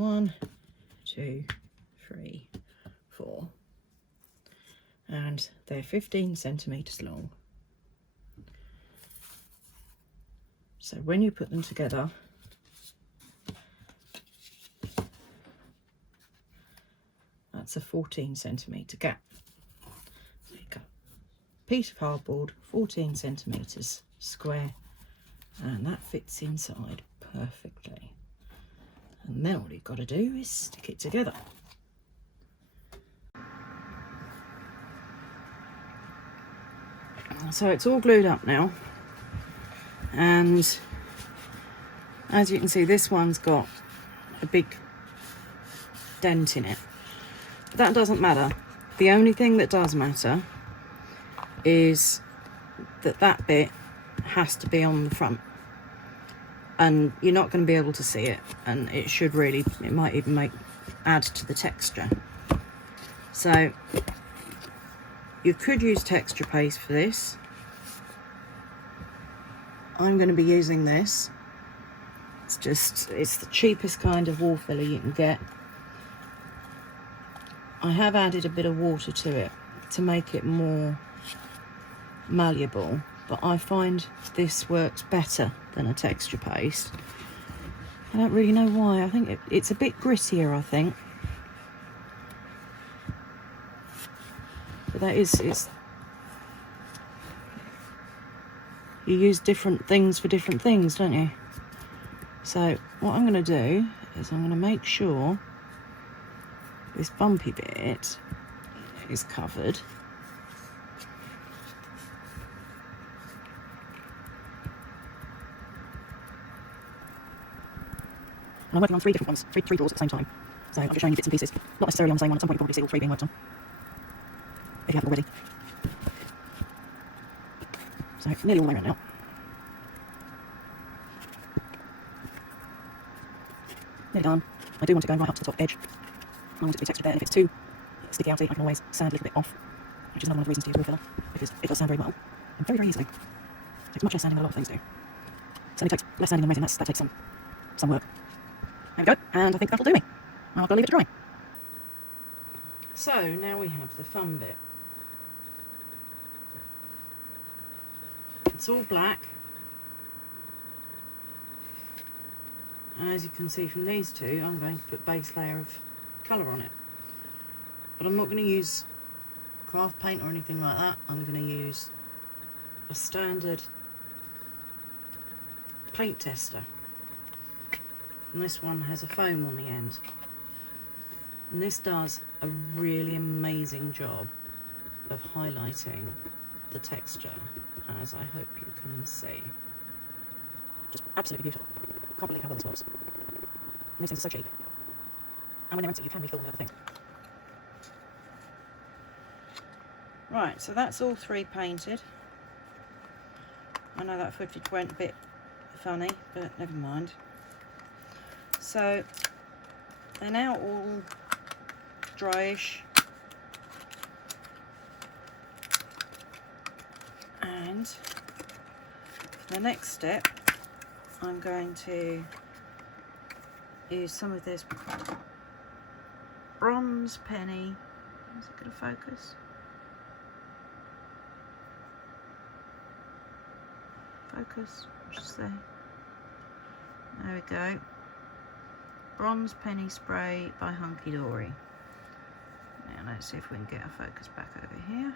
1, 2, 3, 4, and they're 15 centimeters long. So when you put them together, that's a 14 centimeter gap. So you got a piece of hardboard, 14 centimeters square, and that fits inside perfectly. And then all you've got to do is stick it together. So it's all glued up now, and as you can see, this one's got a big dent in it. But that doesn't matter. The only thing that does matter is that that bit has to be on the front, and you're not going to be able to see it, and it might even add to the texture. So you could use texture paste for this. I'm going to be using this. It's the cheapest kind of wall filler you can get. I have added a bit of water to it to make it more malleable, but I find this works better than a texture paste. I don't really know why. I think it's a bit grittier, I think. But you use different things for different things, don't you? So what I'm going to do is I'm going to make sure this bumpy bit is covered. And I'm working on three different ones, three drawers at the same time. So I'm just showing you bits and pieces, not necessarily on the same one. At some point you'll probably see all three being worked on, if you haven't already. So nearly all the way around now. Nearly done. I do want it going right up to the top edge. I want it to be textured there, and if it's too sticky outy, I can always sand a little bit off, which is another one of the reasons to use wall filler, because it does sand very well and very, very easily. It takes much less sanding than a lot of things do. It certainly takes less sanding than resin. That takes some work. There we go, and I think that'll do me. I've got to leave it to dry. So now we have the fun bit. It's all black, and as you can see from these two, I'm going to put a base layer of colour on it. But I'm not going to use craft paint or anything like that. I'm going to use a standard paint tester. And this one has a foam on the end. And this does a really amazing job of highlighting the texture, as I hope you can see. Just absolutely beautiful. Can't believe how well this works. And these things are so cheap. And when they're empty, you can refill them with other things. Right, so that's all three painted. I know that footage went a bit funny, but never mind. So they're now all dryish. And for the next step, I'm going to use some of this bronze penny. Is it going to focus? Focus, just there. There we go. Bronze penny spray by Hunky Dory. Now let's see if we can get our focus back over here.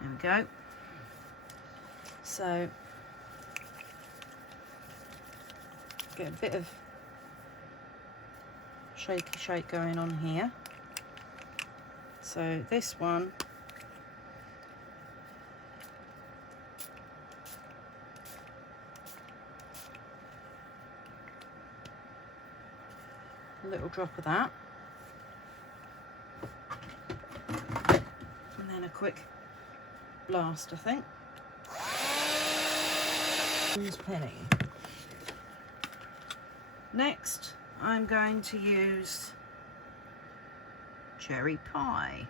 There we go. So get a bit of shaky shake going on here. So this one a little drop of that, and then a quick blast, I think. Penny. Next, I'm going to use cherry pie.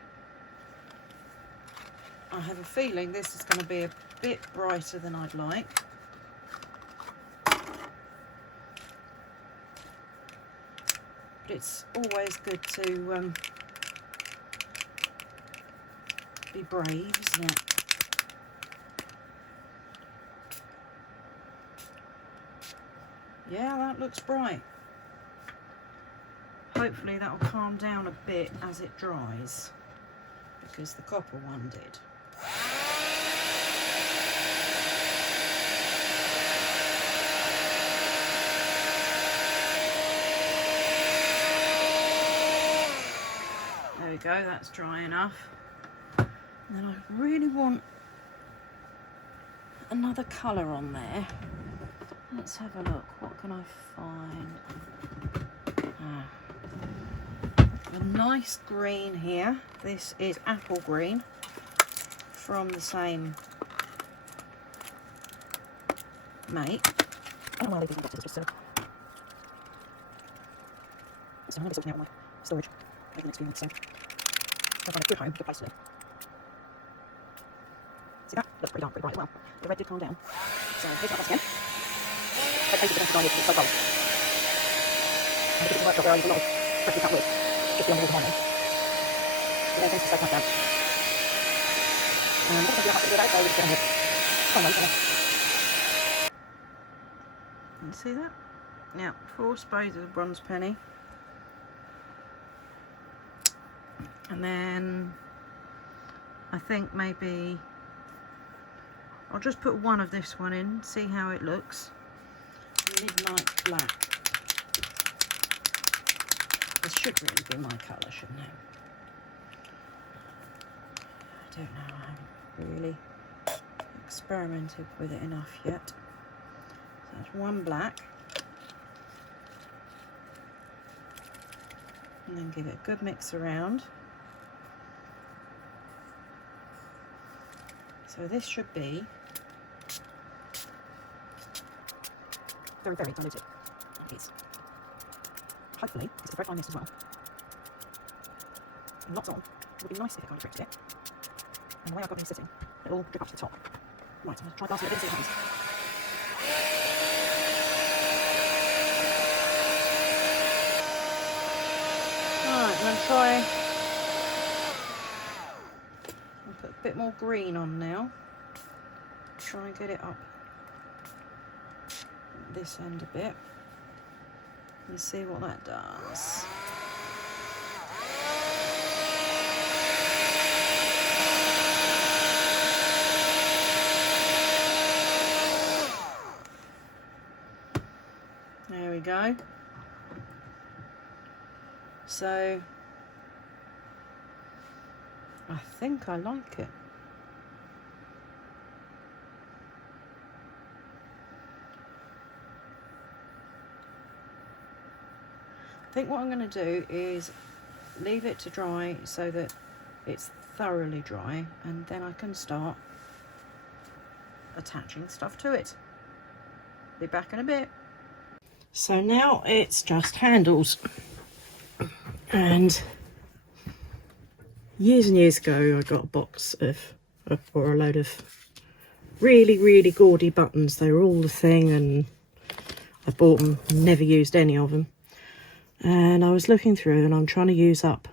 I have a feeling this is going to be a bit brighter than I'd like. but it's always good to be brave, isn't it? Yeah, that looks bright. Hopefully that will calm down a bit as it dries, because the copper one did. There we go, that's dry enough. And then I really want another colour on there. Let's have a look. What can I find? A nice green here. This is apple green from the same make. I don't want to leave these in boxes, just so. So I'm going to be sorting out my storage over the next few weeks, so I'll find a good home, good place to live. See that? Looks pretty dark, pretty bright as well. The red did calm down. So here's that again. I think it's going to it's so cold. And because it's a workshop where I use a lot of freshly cut wood, just beyond the wall behind me. So then things just like that. And I'm going to do a hot video about it, so we're just going to come on, you see that? Yeah, 4 sprays of the bronze penny. And then I think maybe I'll just put one of this one in, see how it looks. Midnight black. This should really be my colour, shouldn't it? I don't know, I haven't really experimented with it enough yet. So that's one black. And then give it a good mix around. So this should be very, very diluted. It's hopefully it's the red line mist as well. And lots on. It would be nice if it kind of dripped it. And the way I've got these sitting, it'll drip up to the top. Right, so I'm going to try glassing it in and see what happens. Right, I'm going to try and put a bit more green on now. Try and get it up this end a bit and see what that does. There we go. So I think I like it. I think what I'm going to do is leave it to dry so that it's thoroughly dry, and then I can start attaching stuff to it. Be back in a bit. So now it's just handles. And years and years ago I got a box of, or a load of really, really gaudy buttons. They were all the thing, and I bought them, never used any of them. And I was looking through and I'm trying to use up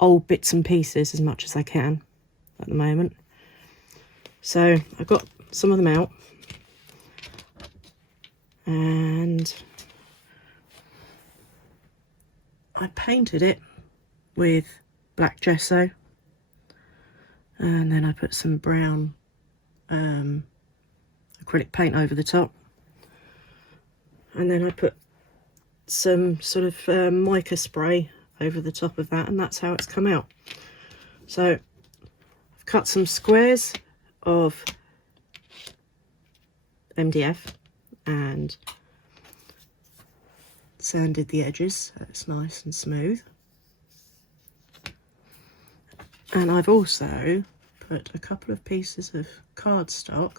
old bits and pieces as much as I can at the moment. So I got some of them out, and I painted it with black gesso, and then I put some brown acrylic paint over the top, and then I put some sort of mica spray over the top of that, and that's how it's come out. So I've cut some squares of MDF and sanded the edges so it's nice and smooth. And I've also put a couple of pieces of cardstock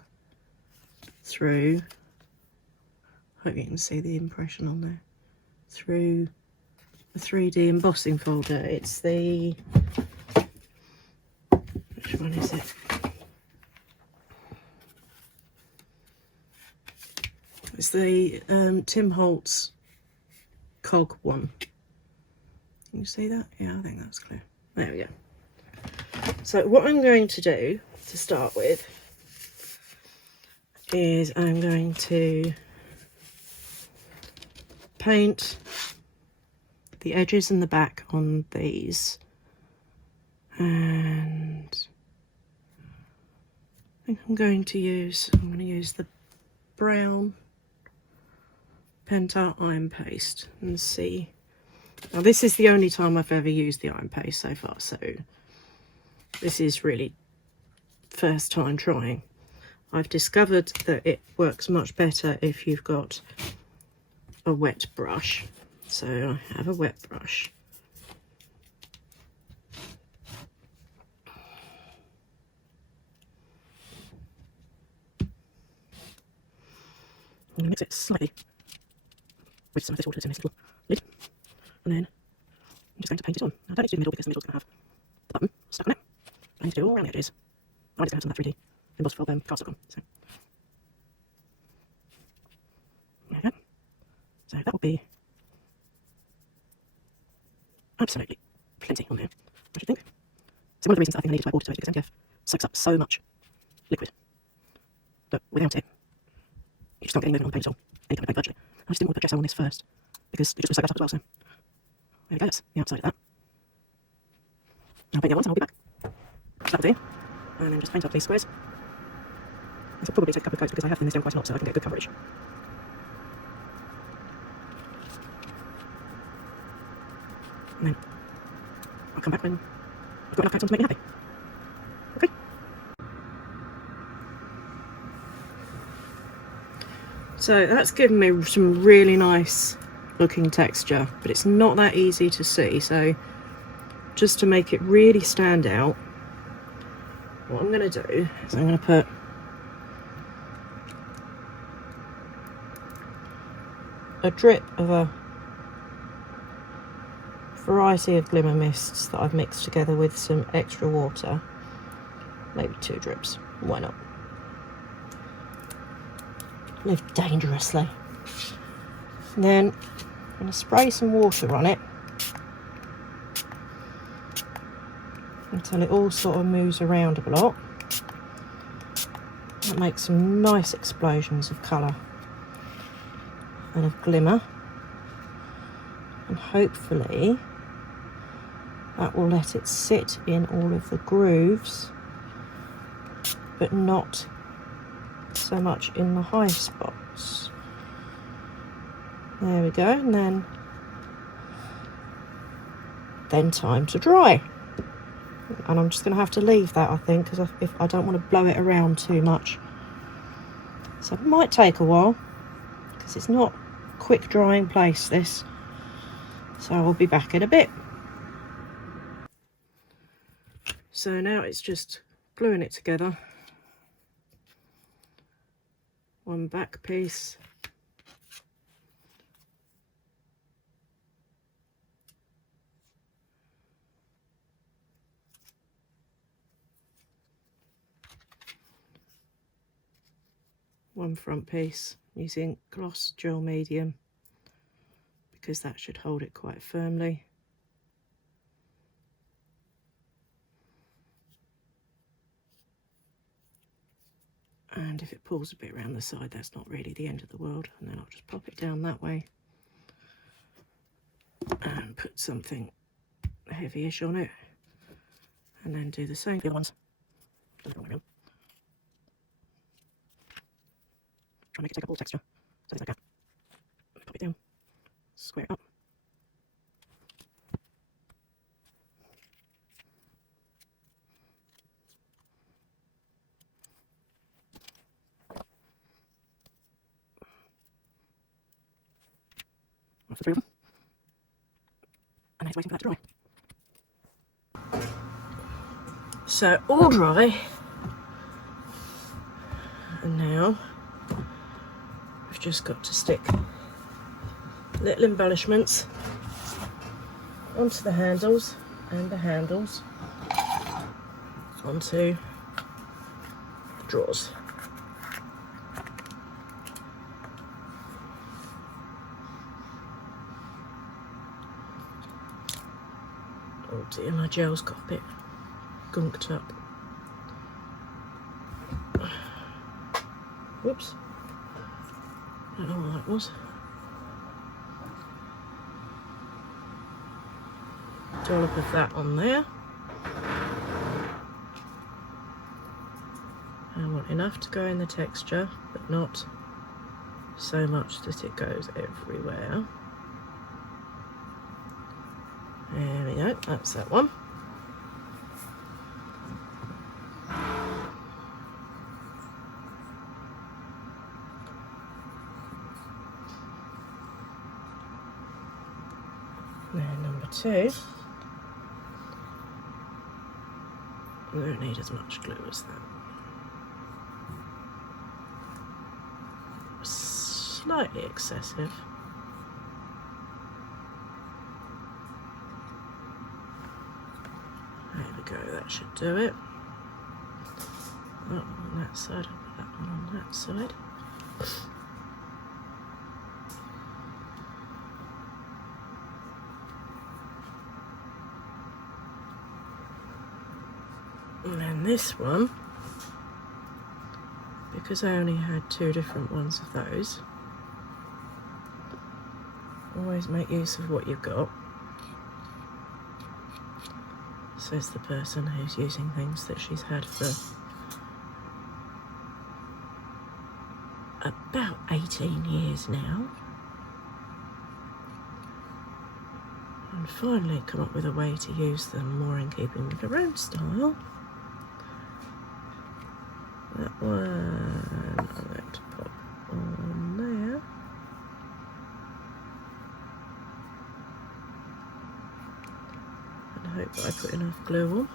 through, hope you can see the impression on there, through the 3D embossing folder. It's the, which one is it? It's the Tim Holtz cog one. Can you see that? Yeah, I think that's clear. There we go. So what I'm going to do to start with is I'm going to paint the edges and the back on these, and I think I'm going to use the brown Penta iron paste and see. Now this is the only time I've ever used the iron paste so far, so this is really first time trying. I've discovered that it works much better if you've got a wet brush. So I have a wet brush. I'm going to mix it slightly with some of this water that's in this little lid, and then I'm just going to paint it on. Now, I don't need to do the middle because the middle's going to have the button stuck on it. I need to do it all around the edges. I like to have some of that 3D emboss from cardstock on. So there we go. So that will be absolutely plenty on there, I should think. So one of the reasons that I think I needed to add water to it is because MDF soaks up so much liquid, but without it, you just can't get any movement on the paint at all. Anytime you paint virtually. I just didn't want to put gesso on this first because it just would soak that up as well. So there we go. That's the outside of that. I'll paint the other ones and I'll be back. So that'll do. And then just paint up these squares. This will probably take a couple of coats because I have thinned this down quite a lot, so I can get good coverage. And then I'll come back when I've got enough coats on to make me happy. Okay. So that's given me some really nice looking texture, but it's not that easy to see. So just to make it really stand out, what I'm going to do is I'm going to put a drip of a variety of glimmer mists that I've mixed together with some extra water, maybe 2 drips, why not? Live dangerously. And then I'm going to spray some water on it until it all sort of moves around a lot. That makes some nice explosions of colour and of glimmer, and hopefully that will let it sit in all of the grooves but not so much in the high spots. There we go, and then time to dry. And I'm just going to have to leave that, I think, because if I don't want to blow it around too much. So it might take a while because it's not quick drying place, this. So I'll be back in a bit. So now it's just gluing it together. One back piece. One front piece using gloss gel medium because that should hold it quite firmly. And if it pulls a bit around the side, that's not really the end of the world. And then I'll just pop it down that way and put something heavyish on it, and then do the same for the other ones. Try and make it take up all texture. So like that. Pop it down, square it up. Off the 3 of them. And then it's waiting for that to dry. So all dry. And now we've just got to stick little embellishments onto the handles, and the handles onto the drawers. Oh dear, my gel's got a bit gunked up. Whoops. I don't know what that was. Dollop of that on there. I want enough to go in the texture, but not so much that it goes everywhere. There we go, that's that one. Then number 2. We don't need as much glue as that. Slightly excessive. There we go, that should do it. That one on that side, I'll put that one on that side. And then this one, because I only had 2 different ones of those, always make use of what you've got, says the person who's using things that she's had for about 18 years now, and finally come up with a way to use them more in keeping with her own style. That one I'm going to pop on there. And hope that I put enough glue on.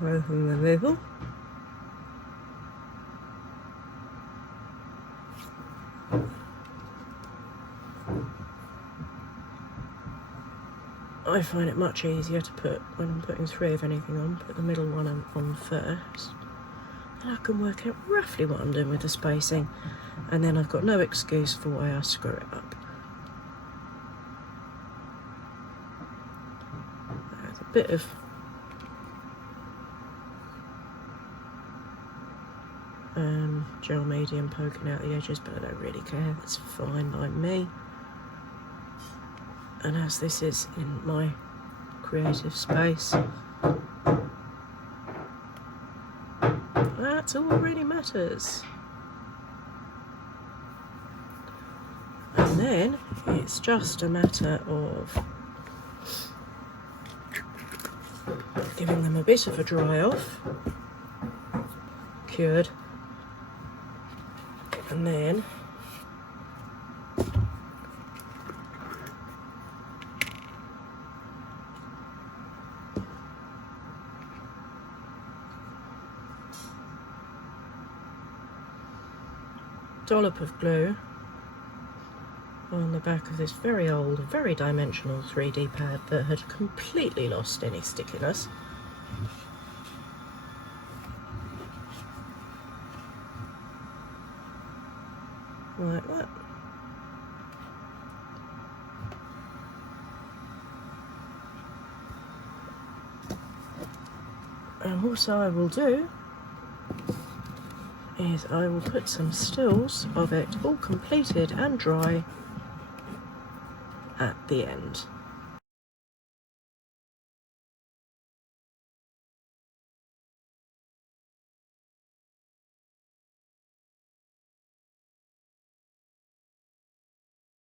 Both in the middle. I find it much easier to put, when I'm putting 3 of anything on, put the middle one on first. And I can work out roughly what I'm doing with the spacing, and then I've got no excuse for why I screw it up. There's a bit of gel medium poking out the edges, but I don't really care, that's fine by me. And as this is in my creative space, that's all that really matters. And then it's just a matter of giving them a bit of a dry off, cured, and then dollop of glue on the back of this very old, very dimensional 3D pad that had completely lost any stickiness. Like that. And also I will do is I will put some stills of it all completed and dry at the end.